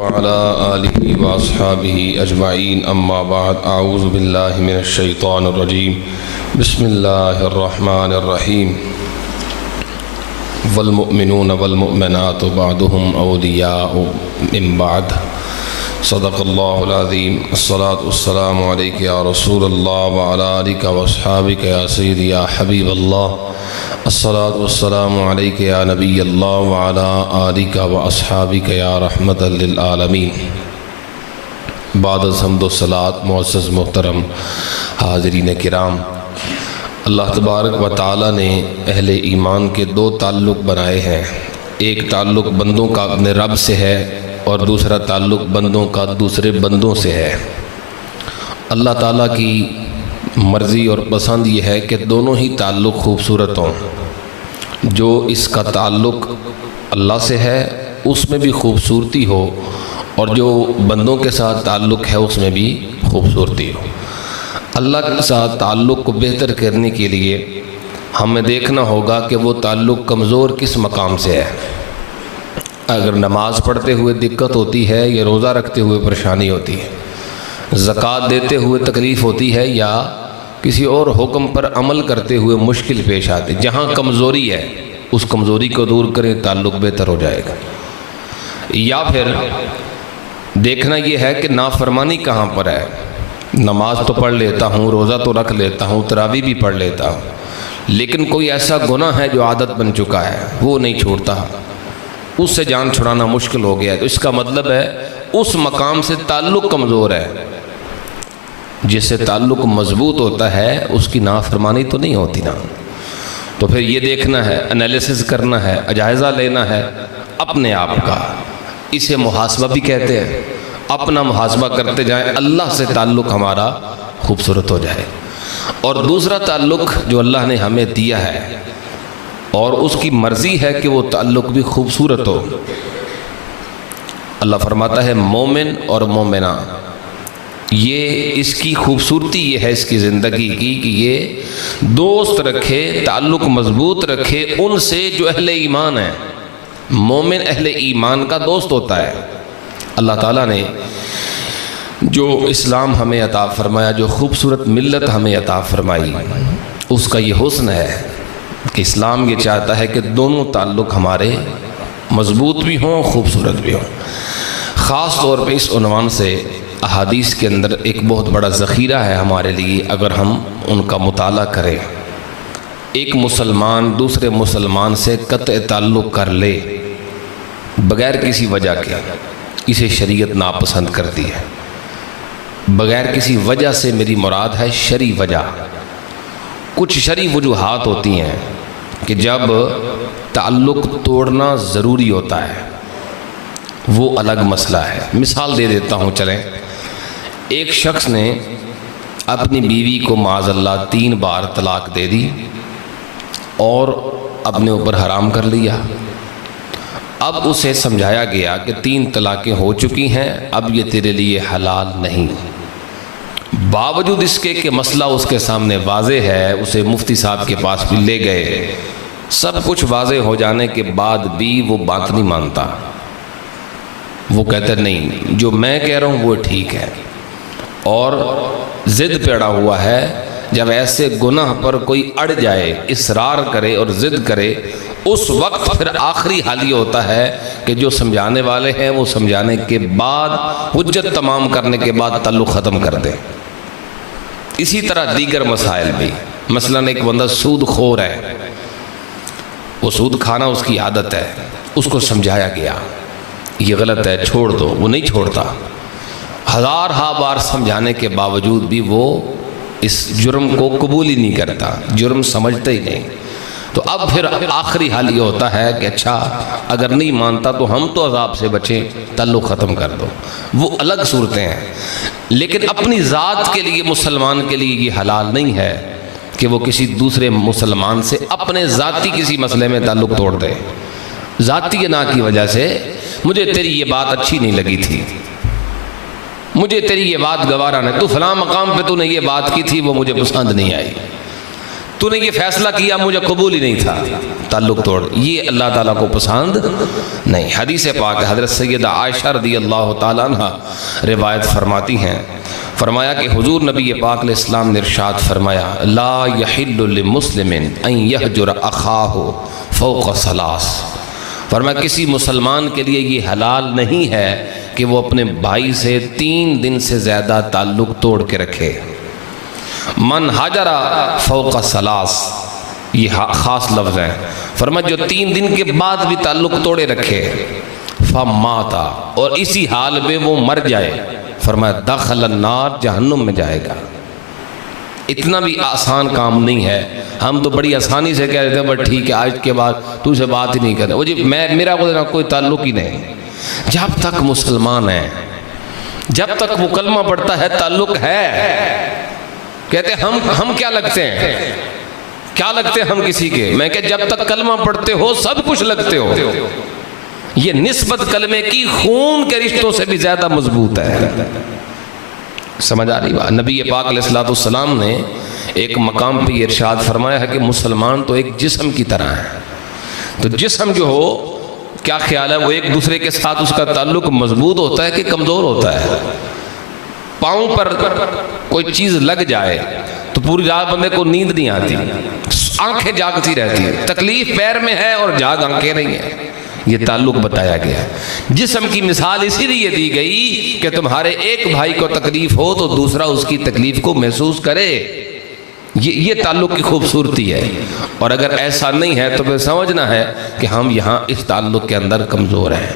وعلى آله وأصحابه أجمعين أما بعد أعوذ بالله من الشيطان الرجيم بسم الله الرحمن الرحيم والمؤمنون والمؤمنات بعضهم أولياء من بعض صدق الله العظيم الصلاة والسلام عليك يا رسول الله وعلى آلك وأصحابك يا سيدي يا حبيب الله الصلاة والسلام عليك يا نبي الله وعلى آلك وأصحابك يا رحمة للعالمين بعد حمد و صلاة معزز محترم حاضرین کرام، اللہ تبارک و تعالی نے اہل ایمان کے دو تعلق بنائے ہیں۔ ایک تعلق بندوں کا اپنے رب سے ہے اور دوسرا تعلق بندوں کا دوسرے بندوں سے ہے۔ اللہ تعالیٰ کی مرضی اور پسند یہ ہے کہ دونوں ہی تعلق خوبصورت ہوں۔ جو اس کا تعلق اللہ سے ہے اس میں بھی خوبصورتی ہو اور جو بندوں کے ساتھ تعلق ہے اس میں بھی خوبصورتی ہو۔ اللہ کے ساتھ تعلق کو بہتر کرنے کے لیے ہمیں دیکھنا ہوگا کہ وہ تعلق کمزور کس مقام سے ہے۔ اگر نماز پڑھتے ہوئے دقت ہوتی ہے یا روزہ رکھتے ہوئے پریشانی ہوتی ہے، زکوٰۃ دیتے ہوئے تکلیف ہوتی ہے یا کسی اور حکم پر عمل کرتے ہوئے مشکل پیش آتی، جہاں کمزوری ہے اس کمزوری کو دور کریں، تعلق بہتر ہو جائے گا۔ یا پھر دیکھنا یہ ہے کہ نافرمانی کہاں پر ہے۔ نماز تو پڑھ لیتا ہوں، روزہ تو رکھ لیتا ہوں، تراویح بھی پڑھ لیتا ہوں، لیکن کوئی ایسا گناہ ہے جو عادت بن چکا ہے، وہ نہیں چھوڑتا، اس سے جان چھڑانا مشکل ہو گیا ہے۔ تو اس کا مطلب ہے اس مقام سے تعلق کمزور ہے۔ جس سے تعلق مضبوط ہوتا ہے اس کی نافرمانی تو نہیں ہوتی نا۔ تو پھر یہ دیکھنا ہے، انالیسس کرنا ہے، جائزہ لینا ہے اپنے آپ کا۔ اسے محاسبہ بھی کہتے ہیں۔ اپنا محاسبہ کرتے جائیں، اللہ سے تعلق ہمارا خوبصورت ہو جائے۔ اور دوسرا تعلق جو اللہ نے ہمیں دیا ہے اور اس کی مرضی ہے کہ وہ تعلق بھی خوبصورت ہو۔ اللہ فرماتا ہے مومن اور مومنہ، یہ اس کی خوبصورتی یہ ہے اس کی زندگی کی کہ یہ دوست رکھے، تعلق مضبوط رکھے ان سے جو اہل ایمان ہیں۔ مومن اہل ایمان کا دوست ہوتا ہے۔ اللہ تعالیٰ نے جو اسلام ہمیں عطا فرمایا، جو خوبصورت ملت ہمیں عطا فرمائی، اس کا یہ حسن ہے کہ اسلام یہ چاہتا ہے کہ دونوں تعلق ہمارے مضبوط بھی ہوں، خوبصورت بھی ہوں۔ خاص طور پہ اس عنوان سے احادیث کے اندر ایک بہت بڑا ذخیرہ ہے ہمارے لیے اگر ہم ان کا مطالعہ کریں۔ ایک مسلمان دوسرے مسلمان سے قطع تعلق کر لے بغیر کسی وجہ کے، اسے شریعت ناپسند کرتی ہے۔ بغیر کسی وجہ سے میری مراد ہے شرعی وجہ۔ کچھ شرعی وجوہات ہوتی ہیں کہ جب تعلق توڑنا ضروری ہوتا ہے، وہ الگ مسئلہ ہے۔ مثال دے دیتا ہوں، چلیں۔ ایک شخص نے اپنی بیوی کو معاذ اللہ 3 بار طلاق دے دی اور اپنے اوپر حرام کر لیا۔ اب اسے سمجھایا گیا کہ 3 طلاقیں ہو چکی ہیں، اب یہ تیرے لیے حلال نہیں۔ باوجود اس کے کہ مسئلہ اس کے سامنے واضح ہے، اسے مفتی صاحب کے پاس بھی لے گئے، سب کچھ واضح ہو جانے کے بعد بھی وہ بات نہیں مانتا۔ وہ کہتا نہیں، جو میں کہہ رہا ہوں وہ ٹھیک ہے، اور ضد پہ اڑا ہوا ہے۔ جب ایسے گناہ پر کوئی اڑ جائے، اصرار کرے اور ضد کرے، اس وقت پھر آخری حال یہ ہوتا ہے کہ جو سمجھانے والے ہیں وہ سمجھانے کے بعد، حجت تمام کرنے کے بعد تعلق ختم کر دیں۔ اسی طرح دیگر مسائل بھی، مثلاً ایک بندہ سود خور ہے، وہ سود کھانا اس کی عادت ہے، اس کو سمجھایا گیا یہ غلط ہے، چھوڑ دو، وہ نہیں چھوڑتا۔ ہزارہا بار سمجھانے کے باوجود بھی وہ اس جرم کو قبول ہی نہیں کرتا، جرم سمجھتا ہی نہیں۔ تو اب پھر آخری حال یہ ہوتا ہے کہ اچھا اگر نہیں مانتا تو ہم تو عذاب سے بچیں، تعلق ختم کر دو۔ وہ الگ صورتیں ہیں، لیکن اپنی ذات کے لیے مسلمان کے لیے یہ حلال نہیں ہے کہ وہ کسی دوسرے مسلمان سے اپنے ذاتی کسی مسئلے میں تعلق توڑ دے۔ ذاتی گناہ کی وجہ سے مجھے تیری یہ بات اچھی نہیں لگی تھی، مجھے تیری یہ بات گوارا نہیں، تو فلاں مقام پہ تو نے یہ بات کی تھی وہ مجھے پسند نہیں آئی، تو نے یہ فیصلہ کیا مجھے قبول ہی نہیں تھا، تعلق توڑ، یہ اللہ تعالیٰ کو پسند نہیں۔ حدیث پاک حضرت سیدہ عائشہ رضی اللہ تعالیٰ عنہ روایت فرماتی ہیں، فرمایا کہ حضور نبی پاک علیہ السلام نے ارشاد فرمایا لا یحل لمسلم ان یہجر اخاہ فوق ثلاث، فرمایا کسی مسلمان کے لیے یہ حلال نہیں ہے کہ وہ اپنے بھائی سے 3 دن سے زیادہ تعلق توڑ کے رکھے۔ من حجر فوق ثلاث، یہ خاص لفظ ہے، فرمایا جو 3 دن کے بعد بھی تعلق توڑے رکھے، فماتا، اور اسی حال میں وہ مر جائے، فرمایا دخل النار، جہنم میں جائے گا۔ اتنا بھی آسان کام نہیں ہے، ہم تو بڑی آسانی سے کہہ رہے تھے بس ٹھیک ہے آج کے بعد تو سے بات ہی نہیں کرتے، وہ جی میرا کوئی تعلق ہی نہیں۔ جب تک مسلمان ہے، جب تک وہ کلمہ پڑھتا ہے، تعلق ہے۔ کہتے ہیں ہم کیا لگتے ہیں، کیا لگتے ہیں ہم کسی کے؟ میں کہ جب تک کلمہ پڑھتے ہو سب کچھ لگتے ہو۔ یہ نسبت کلمے کی خون کے رشتوں سے بھی زیادہ مضبوط ہے۔ سمجھ آ رہی بات؟ نبی پاک علیہ السلام نے ایک مقام پہ یہ ارشاد فرمایا ہے کہ مسلمان تو ایک جسم کی طرح ہے، تو جسم جو ہو کیا خیال ہے وہ ایک دوسرے کے ساتھ اس کا تعلق مضبوط ہوتا ہے کہ کمزور ہوتا ہے؟ پاؤں پر کوئی چیز لگ جائے تو پوری رات بندے کو نیند نہیں آتی، آنکھیں جاگتی رہتی ہیں، تکلیف پیر میں ہے اور جاگ آنکھیں نہیں ہیں۔ یہ تعلق بتایا گیا۔ جسم کی مثال اسی لیے دی گئی کہ تمہارے ایک بھائی کو تکلیف ہو تو دوسرا اس کی تکلیف کو محسوس کرے، یہ تعلق کی خوبصورتی ہے۔ اور اگر ایسا نہیں ہے تو پھر سمجھنا ہے کہ ہم یہاں اس تعلق کے اندر کمزور ہیں،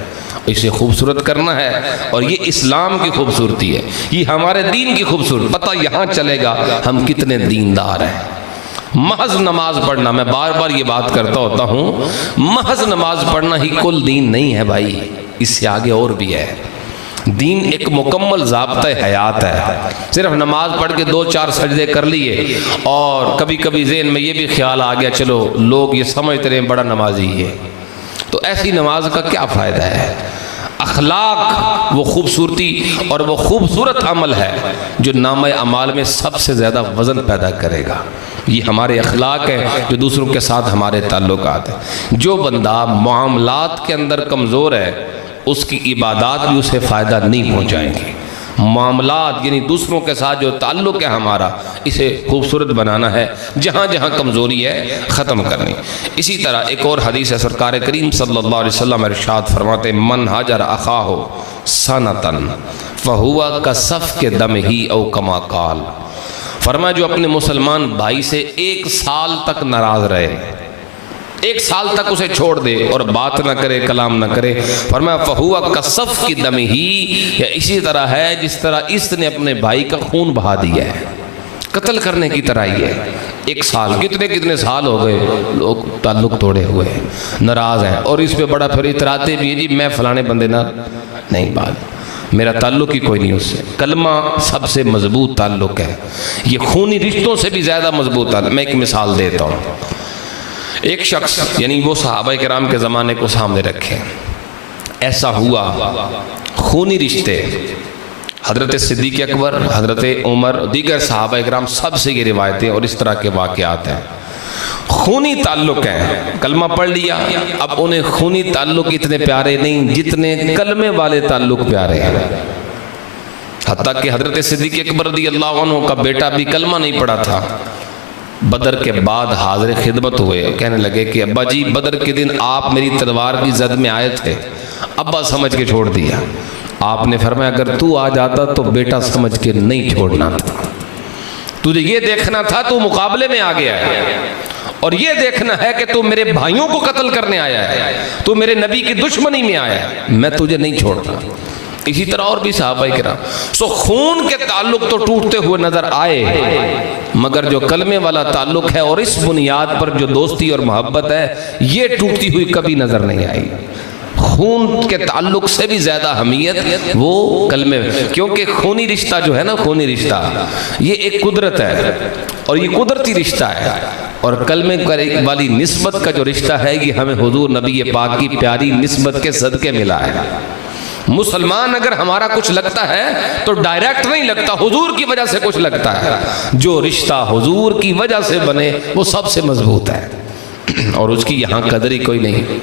اسے خوبصورت کرنا ہے، اور یہ اسلام کی خوبصورتی ہے، یہ ہمارے دین کی خوبصورتی۔ پتہ یہاں چلے گا ہم کتنے دیندار ہیں۔ محض نماز پڑھنا، میں بار بار یہ بات کرتا ہوتا ہوں، محض نماز پڑھنا ہی کل دین نہیں ہے بھائی، اس سے آگے اور بھی ہے۔ دین ایک مکمل ضابطہ حیات ہے۔ صرف نماز پڑھ کے 2-4 سجدے کر لیے اور کبھی کبھی ذہن میں یہ بھی خیال آ گیا چلو لوگ یہ سمجھتے رہے بڑا نمازی ہے، تو ایسی نماز کا کیا فائدہ ہے؟ اخلاق وہ خوبصورتی اور وہ خوبصورت عمل ہے جو نامہ اعمال میں سب سے زیادہ وزن پیدا کرے گا۔ یہ ہمارے اخلاق ہے جو دوسروں کے ساتھ ہمارے تعلقات ہیں۔ جو بندہ معاملات کے اندر کمزور ہے اس کی عبادات بھی اسے فائدہ نہیں پہنچائیں گی۔ معاملات یعنی دوسروں کے ساتھ جو تعلق ہے ہمارا، اسے خوبصورت بنانا ہے، جہاں جہاں کمزوری ہے ختم کرنی۔ اسی طرح ایک اور حدیث ہے، سرکار کریم صلی اللہ علیہ وسلم ارشاد فرماتے من حجر اخاہ سنتن فہوا کصفک دمہ او کما قال، فرمایا جو اپنے مسلمان بھائی سے 1 سال تک ناراض رہے، 1 سال تک اسے چھوڑ دے اور بات نہ کرے، کلام نہ کرے، فرمایا فہوا کصفک دمہ، یا اسی طرح ہے جس طرح اس نے اپنے بھائی کا خون بہا دیا ہے، قتل کرنے کی طرح ہی ہے۔ 1 سال، کتنے سال ہو گئے لوگ تعلق توڑے ہوئے ہیں، ناراض ہیں، اور اس پہ بڑا پھر اتراتے بھی ہیں جی میں فلانے بندے نہ نہیں، بات میرا تعلق ہی کوئی نہیں اس سے۔ کلمہ سب سے مضبوط تعلق ہے، یہ خونی رشتوں سے بھی زیادہ مضبوط تعلق۔ میں ایک مثال دیتا ہوں، ایک شخص یعنی وہ صحابہ کرام کے زمانے کو سامنے رکھیں، ایسا ہوا خونی رشتے، حضرت صدیق اکبر، حضرت عمر، دیگر صحابہ کرام سب سے یہ روایتیں اور اس طرح کے واقعات ہیں، خونی تعلق ہیں، کلمہ پڑھ لیا، اب انہیں خونی تعلق اتنے پیارے نہیں جتنے کلمے والے تعلق پیارے ہیں۔ حتیٰ کہ حضرت صدیق اکبر رضی اللہ عنہ کا بیٹا بھی کلمہ نہیں پڑھا تھا، بدر کے بعد حاضر خدمت ہوئے، کہنے لگے کہ ابا جی بدر کے دن آپ میری تلوار کی زد میں آئے تھے، ابا سمجھ کے چھوڑ دیا۔ آپ نے فرمایا اگر تو آ جاتا تو بیٹا سمجھ کے نہیں چھوڑنا تھا، تجھے یہ دیکھنا تھا تو مقابلے میں آ گیا ہے، اور یہ دیکھنا ہے کہ تو میرے بھائیوں کو قتل کرنے آیا ہے، تو میرے نبی کی دشمنی میں آیا ہے، میں تجھے نہیں چھوڑتا۔ اسی طرح اور بھی صحابہ کرام، سو خون کے تعلق تو ٹوٹتے ہوئے نظر آئے، مگر جو کلمے والا تعلق ہے اور اس بنیاد پر جو دوستی اور محبت ہے یہ ٹوٹتی ہوئی کبھی نظر نہیں آئی۔ خون کے تعلق سے بھی زیادہ اہمیت وہ کلمے، کیونکہ خونی رشتہ جو ہے نا، خونی رشتہ یہ ایک قدرت ہے اور یہ قدرتی رشتہ ہے، اور کلمے والی نسبت کا جو رشتہ ہے یہ ہمیں حضور نبی پاک کی پیاری نسبت کے صدقے ملا ہے۔ مسلمان اگر ہمارا کچھ لگتا ہے تو ڈائریکٹ نہیں لگتا، حضور کی وجہ سے کچھ لگتا ہے۔ جو رشتہ حضور کی وجہ سے بنے وہ سب سے مضبوط ہے، اور اس کی یہاں قدر ہی کوئی نہیں،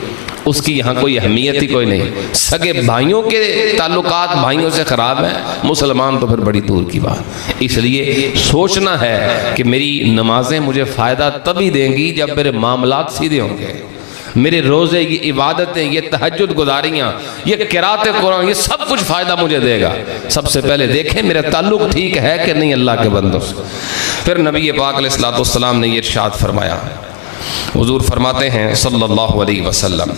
اس کی یہاں کوئی اہمیت ہی کوئی نہیں۔ سگے بھائیوں کے تعلقات بھائیوں سے خراب ہیں، مسلمان تو پھر بڑی دور کی بات۔ اس لیے سوچنا ہے کہ میری نمازیں مجھے فائدہ تبھی دیں گی جب میرے معاملات سیدھے ہوں گے، میرے روزے، یہ عبادتیں، یہ تہجد گزاریاں، یہ قرات قرآن، یہ سب کچھ فائدہ مجھے دے گا۔ سب سے پہلے دیکھیں میرا تعلق ٹھیک ہے کہ نہیں اللہ کے بندوں سے۔ پھر نبی پاک علیہ الصلوۃ والسلام نے یہ ارشاد فرمایا، حضور فرماتے ہیں صلی اللہ علیہ وسلم،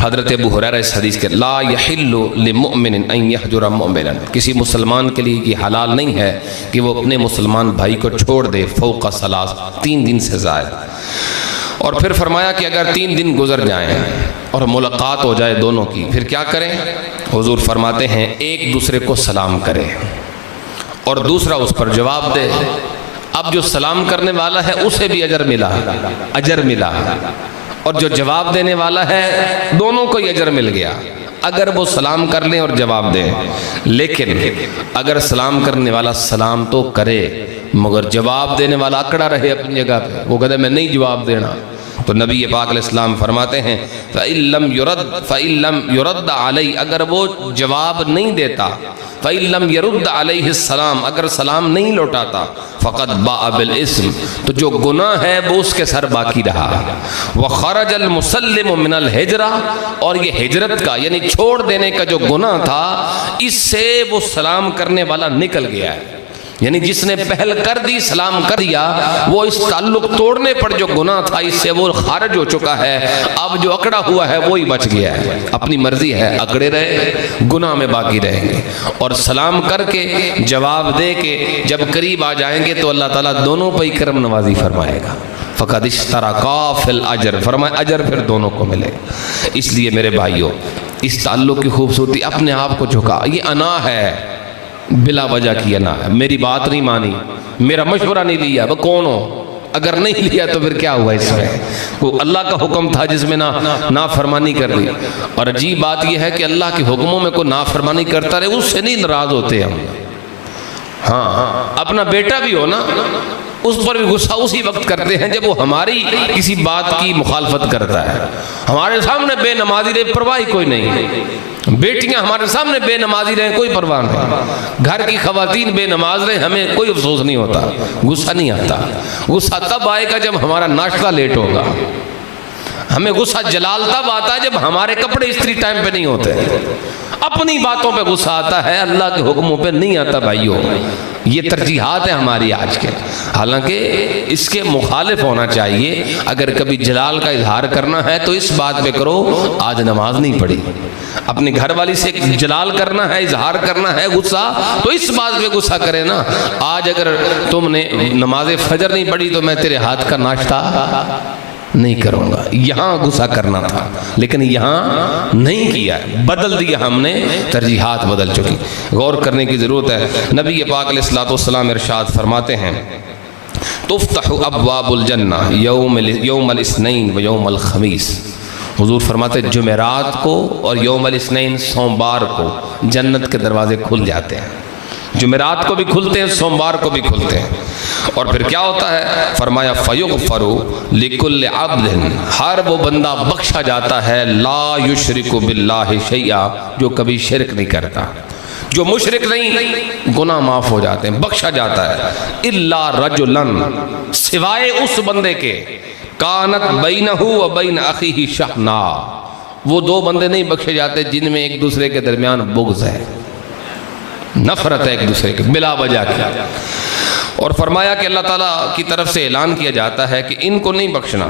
حضرت ابو ہریرہ اس حدیث کے، لا یحل لمؤمن ان یہجر مؤمنا، کسی مسلمان کے لیے یہ حلال نہیں ہے کہ وہ اپنے مسلمان بھائی کو چھوڑ دے فوق ثلاث، 3 دن سے زائد۔ اور پھر فرمایا کہ اگر 3 دن گزر جائیں اور ملاقات ہو جائے دونوں کی، پھر کیا کریں؟ حضور فرماتے ہیں ایک دوسرے کو سلام کرے اور دوسرا اس پر جواب دے۔ اب جو سلام کرنے والا ہے اسے بھی اجر ملا، اور جو جواب دینے والا ہے دونوں کو اجر مل گیا، اگر وہ سلام کر لیں اور جواب دیں۔ لیکن اگر سلام کرنے والا سلام تو کرے مگر جواب دینے والا اکڑا رہے اپنی جگہ پہ، وہ کہتے میں نہیں جواب دینا، تو نبی پاک علیہ السلام فرماتے ہیں فَإِن لَمْ يُرَدَّ عَلَيْهِ، اگر وہ جواب نہیں دیتا، فَإِن لَمْ يَرُدَّ عَلَيْهِ السلام، اگر سلام نہیں لوٹاتا، فَقَدْ بَاءَ بِالْإِثْمِ، تو جو گناہ ہے وہ اس کے سر باقی رہا۔ وَخَرَجَ الْمُسَلِّمُ مِنَ الْحِجْرَةِ، اور یہ ہجرت کا یعنی چھوڑ دینے کا جو گناہ تھا، اس سے وہ سلام کرنے والا نکل گیا ہے، یعنی جس نے پہل کر دی، سلام کر دیا، وہ اس تعلق توڑنے پر جو گناہ تھا اس سے وہ خارج ہو چکا ہے۔ اب جو اکڑا ہوا ہے وہی بچ گیا ہے، اپنی مرضی ہے اکڑے رہے، گناہ میں باقی رہیں گے، اور سلام کر کے جواب دے کے جب قریب آ جائیں گے تو اللہ تعالیٰ دونوں پہ ہی کرم نوازی فرمائے گا۔ فقد اشترکا فی الاجر، فرمایا اجر پھر دونوں کو ملے۔ اس لیے میرے بھائیوں، اس تعلق کی خوبصورتی، اپنے آپ کو جھکا، یہ انا ہے، بلا وجہ کی انا ہے، میری بات نہیں مانی، میرا مشورہ نہیں لیا، وہ کون ہو؟ اگر نہیں لیا تو پھر کیا ہوا اس میں؟ وہ اللہ کا حکم تھا جس میں نافرمانی کر دی، اور عجیب بات یہ ہے کہ اللہ کے حکموں میں کوئی نافرمانی کرتا رہے اس سے نہیں ناراض ہوتے ہم۔ ہاں، اپنا بیٹا بھی ہو نا، اس پر بھی غصہ اسی وقت کرتے ہیں جب وہ ہماری کسی بات کی مخالفت کرتا ہے۔ ہمارے سامنے بے نمازی رہے پرواہ کوئی نہیں، بیٹیاں ہمارے سامنے بے نمازی رہے کوئی پرواہ نہیں، گھر کی خواتین بے نماز رہے ہمیں کوئی افسوس نہیں ہوتا، غصہ نہیں آتا۔ غصہ تب آئے گا جب ہمارا ناشتہ لیٹ ہوگا، ہمیں غصہ جلال تب آتا ہے جب ہمارے کپڑے استری ٹائم پہ نہیں ہوتے، اپنی باتوں پہ غصہ آتا ہے، اللہ کے حکموں پہ نہیں آتا۔ بھائیوں، یہ ترجیحات ہیں ہماری آج کے، حالانکہ اس کے مخالف ہونا چاہیے۔ اگر کبھی جلال کا اظہار کرنا ہے تو اس بات پہ کرو آج نماز نہیں پڑھی، اپنے گھر والی سے جلال کرنا ہے، اظہار کرنا ہے غصہ، تو اس بات پہ غصہ کرے نا، آج اگر تم نے نماز فجر نہیں پڑھی تو میں تیرے ہاتھ کا ناشتہ نہیں کروں گا۔ یہاں غصہ کرنا تھا لیکن یہاں نہیں کیا، بدل دیا ہم نے، ترجیحات بدل چکی، غور کرنے کی ضرورت ہے۔ نبی پاک علیہ الصلوۃ والسلام ارشاد فرماتے ہیں، تفتح ابواب الجنہ یوم الاثنین و یوم الخمیس، حضور فرماتے جمعرات کو اور یوم الاثنین سوموار کو جنت کے دروازے کھل جاتے ہیں، جمعرات کو بھی کھلتے ہیں، سوموار کو بھی کھلتے ہیں، اور پھر کیا ہوتا ہے؟ فرمایا فیغفر لکل عبد، ہر وہ بندہ بخشا جاتا ہے، لا یشرک باللہ شیئا، جو کبھی شرک نہیں کرتا، جو مشرک نہیں، گناہ معاف ہو جاتے ہیں، بخشا جاتا ہے، الا رجلا، سوائے اس بندے کے، کانت بینہ و بین اخیہ شحنا، وہ 2 بندے نہیں بخشے جاتے جن میں ایک دوسرے کے درمیان بغض ہے، نفرت ہے ایک دوسرے کے بلا وجہ کی۔ اور فرمایا کہ اللہ تعالیٰ کی طرف سے اعلان کیا جاتا ہے کہ ان کو نہیں بخشنا،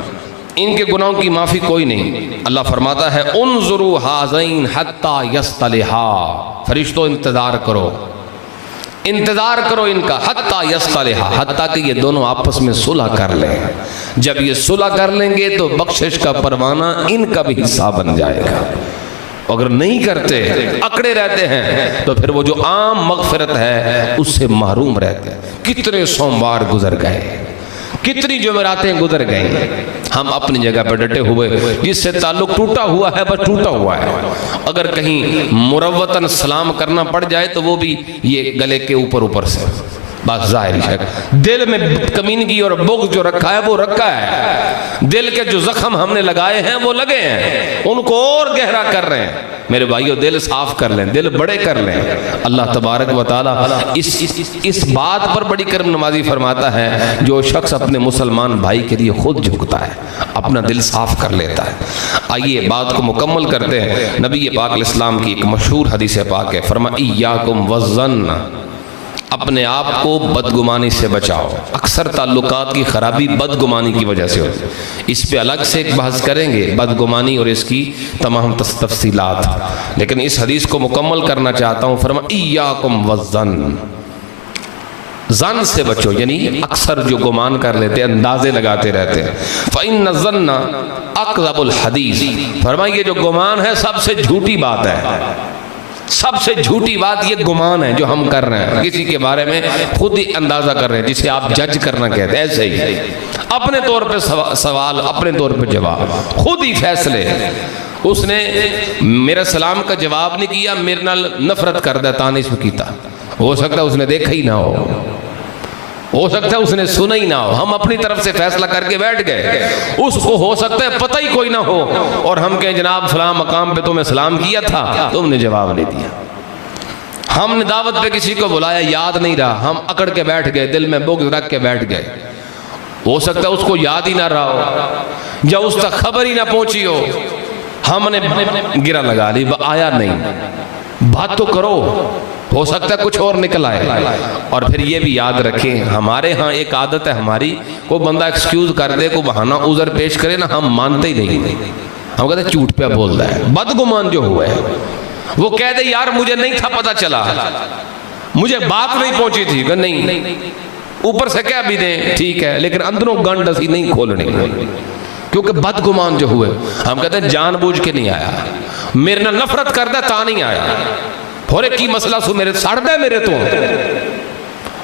ان کے گناہوں کی معافی کوئی نہیں۔ اللہ فرماتا ہے انظروا ھذین حتی یصطلحا، فرشتوں انتظار کرو ان کا، حتی یصطلحا، حتیٰ کہ یہ دونوں آپس میں صلح کر لیں، جب یہ صلح کر لیں گے تو بخشش کا پروانہ ان کا بھی حصہ بن جائے گا، اگر نہیں کرتے، اکڑے رہتے ہیں تو پھر وہ جو عام مغفرت ہے اس سے محروم رہتے ہیں۔ کتنے سوموار گزر گئے، کتنی جمعراتیں گزر گئیں، ہم اپنی جگہ پر ڈٹے ہوئے، جس سے تعلق ٹوٹا ہوا ہے بس ٹوٹا ہوا ہے، اگر کہیں مروتاً سلام کرنا پڑ جائے تو وہ بھی یہ گلے کے اوپر سے، بس ظاہر ہے دل میں کمینگی اور بغض جو رکھا ہے وہ رکھا ہے، دل کے جو زخم ہم نے لگائے ہیں وہ لگے ہیں، ان کو اور گہرا کر رہے ہیں۔ میرے بھائیو دل صاف کر لیں، دل بڑے کر لیں۔ اللہ تبارک و تعالیٰ اس بات پر بڑی کرم نوازی فرماتا ہے، جو شخص اپنے مسلمان بھائی کے لیے خود جھکتا ہے، اپنا دل صاف کر لیتا ہے۔ آئیے بات کو مکمل کرتے ہیں۔ نبی پاک علیہ السلام کی ایک مشہور حدیث پاک ہے، فرمایا ایاکم والظن، اپنے آپ کو بدگمانی سے بچاؤ۔ اکثر تعلقات کی خرابی بدگمانی کی وجہ سے ہوتی ہے، اس پہ الگ سے ایک بحث کریں گے، بدگمانی اور اس کی تمام تفصیلات، لیکن اس حدیث کو مکمل کرنا چاہتا ہوں۔ فرمایا ایاکم والظن، ظن سے بچو، یعنی اکثر جو گمان کر لیتے ہیں، اندازے لگاتے رہتے ہیں۔ فَإِنَّ الظَّنَّ أَكْذَبُ الْحَدِيثِ، فرمایا یہ جو گمان ہے سب سے جھوٹی بات ہے، سب سے جھوٹی بات یہ گمان ہے جو ہم کر رہے ہیں، کسی کے بارے میں خود ہی اندازہ کر رہے ہیں، جسے آپ جج کرنا کہتے ہیں، ایسے ہی اپنے طور پہ سوال، اپنے طور پہ جواب، خود ہی فیصلے۔ اس نے میرا سلام کا جواب نہیں کیا، میرے نال نفرت کر دیتا نہیں اس کیتا، ہو سکتا ہے اس نے دیکھا ہی نہ ہو سکتا ہے اس نے سنا ہی نہ ہو، ہم اپنی طرف سے فیصلہ کر کے بیٹھ گئے، اس کو ہو سکتا ہے پتہ ہی کوئی نہ ہو، اور ہم کہیں جناب فلاں مقام پہ تمہیں سلام کیا تھا، تم نے جواب نہیں دیا۔ ہم نے دعوت پہ کسی کو بلایا، یاد نہیں رہا، ہم اکڑ کے بیٹھ گئے، دل میں بغض رکھ کے بیٹھ گئے، ہو سکتا ہے اس کو یاد ہی نہ رہا ہو، یا اس تک خبر ہی نہ پہنچی ہو، ہم نے گرا لگا لی، آیا نہیں، بات تو کرو، ہو سکتا ہے کچھ اور نکل آئے۔ اور پھر یہ بھی یاد رکھیں، ہمارے ہاں ایک عادت ہے ہماری، کوئی بندہ ایکسکیوز کر دے، کوئی بہانہ عذر پیش کرے نا، ہم مانتے ہی نہیں، ہم کہتے ہیں جھوٹ پہ بول رہا ہے۔ بدگمان جو ہوا ہے وہ کہہ دے یار مجھے نہیں تھا پتہ چلا، مجھے بات نہیں پہنچی تھی، کہ نہیں اوپر سے کہہ بھی دیں ٹھیک ہے، لیکن اندروں گنڈ اسی نہیں کھولنی، کیونکہ بدگمان جو ہوئے، ہم کہتے ہیں جان بوجھ کے نہیں آیا، میرے نہ نفرت کر دے تا نہیں آیا، بھورے کی مسئلہ سو میرے سڑ دے، میرے تو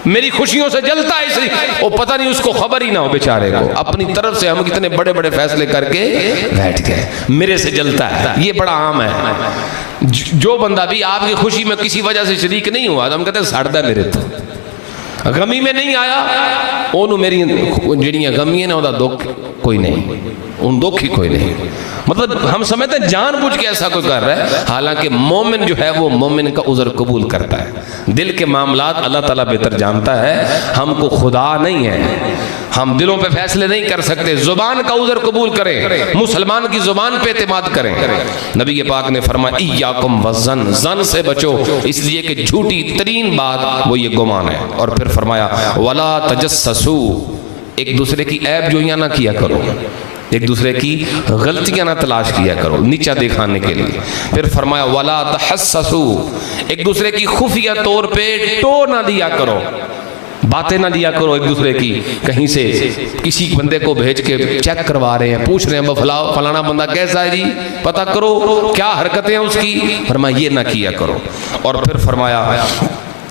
میری خوشیوں سے جلتا ہے، اس لیے وہ پتہ نہیں اس کو خبر ہی نہ ہو بیچارے کو، اپنی طرف سے ہم کتنے بڑے بڑے فیصلے کر کے بیٹھ گئے، میرے سے جلتا ہے، یہ بڑا عام ہے۔ جو بندہ بھی آپ کی خوشی میں کسی وجہ سے شریک نہیں ہوا، ہم کہتے ہیں سڑ دے میرے تو، غمی میں نہیں آیا، انہوں میری جڑیاں غمی ہیں نا، دکھ کوئی نہیں، ان دکھ ہی کوئی نہیں، مطلب ہم سمجھتے ہیں جان بوجھ کے ایسا کوئی کر رہا ہے، حالانکہ مومن جو ہے وہ مومن کا عذر قبول کرتا ہے، دل کے معاملات اللہ تعالیٰ بہتر جانتا ہے، ہم کو خدا نہیں ہے، ہم دلوں پہ فیصلے نہیں کر سکتے، زبان کا عذر قبول کریں، مسلمان کی زبان پہ اعتماد کریں۔ نبی پاک نے فرمایا ایاکم والظن، ظن سے بچو، اس لیے کہ جھوٹی ترین بات وہ یہ گمان ہے۔ اور پھر فرمایا ولا تجسسوا، ایک دوسرے کی عیب جوئیاں نہ کیا کرو، ایک دوسرے کی غلطیاں نہ تلاش کیا کرو نیچا دکھانے کے لیے۔ پھر فرمایا ولا تحسسوا، ایک دوسرے کی خفیہ طور پہ ٹو نہ دیا کرو، باتیں نہ دیا کرو ایک دوسرے کی، کہیں سے کسی بندے کو بھیج کے چیک کروا رہے ہیں، پوچھ رہے ہیں فلانا بندہ کیسا ہے جی، پتہ کرو کیا حرکتیں ہیں اس کی، فرمایا یہ نہ کیا کرو۔ اور پھر فرمایا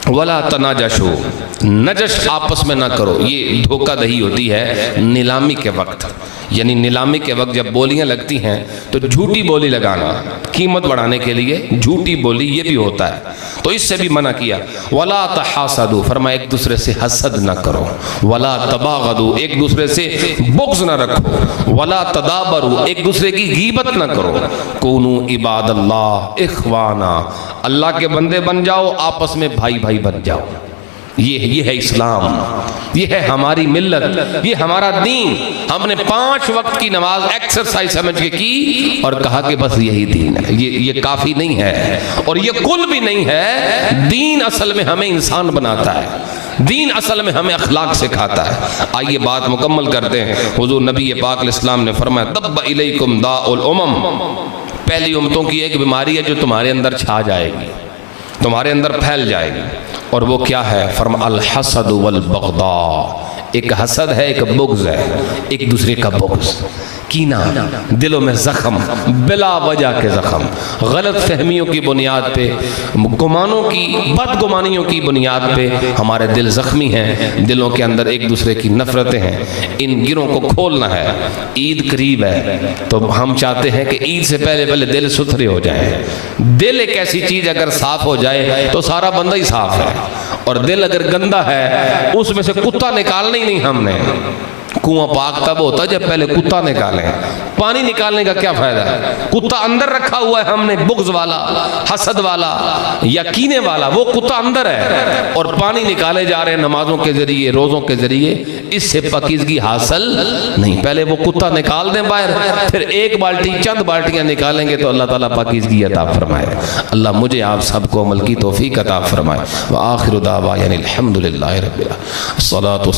ولا تناجشوا، نجش آپس میں نہ کرو، یہ دھوکہ دہی ہوتی ہے نیلامی کے وقت، یعنی نیلامی کے وقت جب بولیاں لگتی ہیں تو جھوٹی بولی لگانا، قیمت بڑھانے کے لیے جھوٹی بولی، یہ بھی ہوتا ہے، تو اس سے بھی منع کیا۔ ولا تحاسدوا، فرمایا ایک دوسرے سے حسد نہ کرو، ولا تباغضوا، ایک دوسرے سے بغض نہ رکھو، ولا تدابروا، ایک دوسرے کی غیبت نہ کرو، کونوا عباد اللہ اخوانا، اللہ کے بندے بن جاؤ، آپس میں بھائی بھائی بن جاؤ، یہ ہے اسلام، یہ ہے ہماری ملت، یہ ہمارا دین۔ ہم نے 5 وقت کی نماز ایکسرسائز سمجھ کے کی اور کہا کہ بس یہی دین ہے، یہ کافی نہیں ہے اور یہ کل بھی نہیں ہے، دین اصل میں ہمیں انسان بناتا ہے، دین اصل میں ہمیں اخلاق سکھاتا ہے۔ آئیے بات مکمل کرتے ہیں۔ حضور نبی پاک علیہ السلام نے فرمایا دب الیکم داء الامم، پہلی امتوں کی ایک بیماری ہے جو تمہارے اندر چھا جائے گی، تمہارے اندر پھیل جائے گی، اور وہ کیا ہے؟ فرمایا الحسد والبغضاء، ایک حسد ہے، ایک بغض ہے، ایک دوسرے کا بغض، کینہ، دلوں میں زخم، بلا وجہ کے زخم، غلط فہمیوں کی بنیاد پہ، گمانوں کی، بدگمانیوں کی بنیاد پہ ہمارے دل زخمی ہیں، دلوں کے اندر ایک دوسرے کی نفرتیں ہیں، ان گروں کو کھولنا ہے۔ عید قریب ہے تو ہم چاہتے ہیں کہ عید سے پہلے دل ستھرے ہو جائیں۔ دل ایک ایسی چیز اگر صاف ہو جائے تو سارا بندہ ہی صاف ہے، اور دل اگر گندا ہے اس میں سے کتا نکالنا ہی نہیں ہم نے۔ کنواں پاک تب ہوتا جب پہلے کتا نکالیں، پانی نکالنے کا کیا فائدہ ہے؟ کتا اندر رکھا ہوا ہے ہم نے، بغض والا، حسد والا یا کینے والا، وہ کتا اندر ہے، اور پانی نکالے جا رہے ہیں نمازوں کے ذریعے، روزوں کے ذریعے، اس سے پاکیزگی حاصل نہیں۔ پہلے وہ کتا نکال دیں باہر، پھر ایک بالٹی چند بالٹیاں نکالیں گے تو اللہ تعالیٰ پاکیزگی عطا فرمائے۔ اللہ مجھے آپ سب کو عمل کی توفیق عطا فرمائے۔ وآخر دعوانا الحمدللہ رب العالمین۔